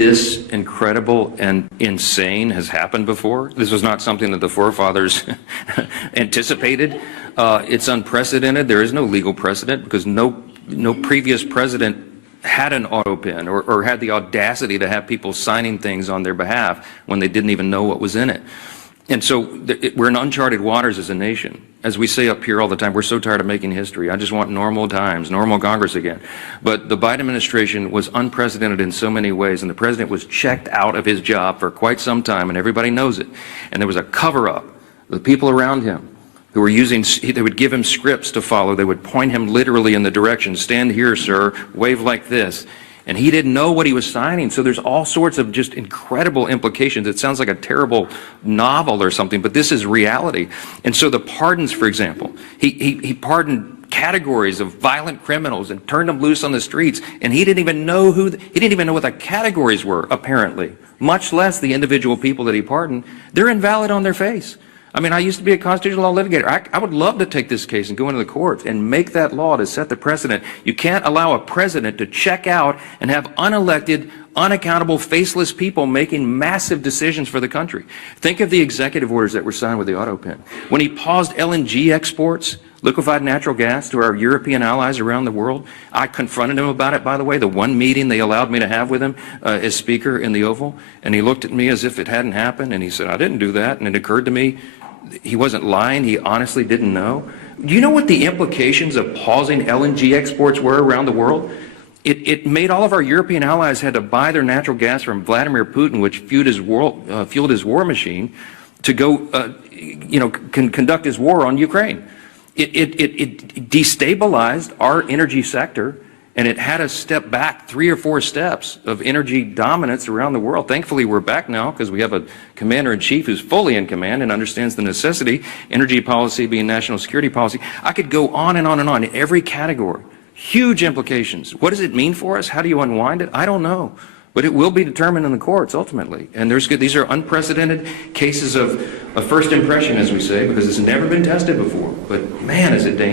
This incredible and insane has happened before. This was not something that the forefathers anticipated. It's unprecedented. There is no legal precedent because no previous president had an auto pen or had the audacity to have people signing things on their behalf when they didn't even know what was in it. And so we're in uncharted waters as a nation. As we say up here all the time, we're so tired of making history. I just want normal times, normal Congress again. But the Biden administration was unprecedented in so many ways, and the president was checked out of his job for quite some time, and everybody knows it. And there was a cover-up. The people around him who were using, they would give him scripts to follow. They would point him literally in the direction, stand here, sir, wave like this. And he didn't know what he was signing. So there's all sorts of just incredible implications. It sounds like a terrible novel or something, but this is reality. And so the pardons, for example, he pardoned categories of violent criminals and turned them loose on the streets. And he didn't even know he didn't even know what the categories were, apparently, much less the individual people that he pardoned. They're invalid on their face. I mean, I used to be a constitutional law litigator. I would love to take this case and go into the courts and make that law to set the precedent. You can't allow a president to check out and have unelected, unaccountable, faceless people making massive decisions for the country. Think of the executive orders that were signed with the auto pen. When he paused LNG exports, liquefied natural gas, to our European allies around the world, I confronted him about it, by the way, the one meeting they allowed me to have with him as Speaker in the Oval. And he looked at me as if it hadn't happened, and he said, I didn't do that. And it occurred to me, he wasn't lying. He honestly didn't know. Do you know what the implications of pausing LNG exports were around the world? It made all of our European allies had to buy their natural gas from Vladimir Putin, which fueled his war machine, to go, conduct his war on Ukraine. It destabilized our energy sector, and it had us step back 3 or 4 steps of energy dominance around the world. Thankfully, we're back now because we have a commander-in-chief who's fully in command and understands the necessity, energy policy being national security policy. I could go on and on and on in every category. Huge implications. What does it mean for us? How do you unwind it? I don't know. But it will be determined in the courts ultimately. And these are unprecedented cases of first impression, as we say, because it's never been tested before. But man, is it dangerous.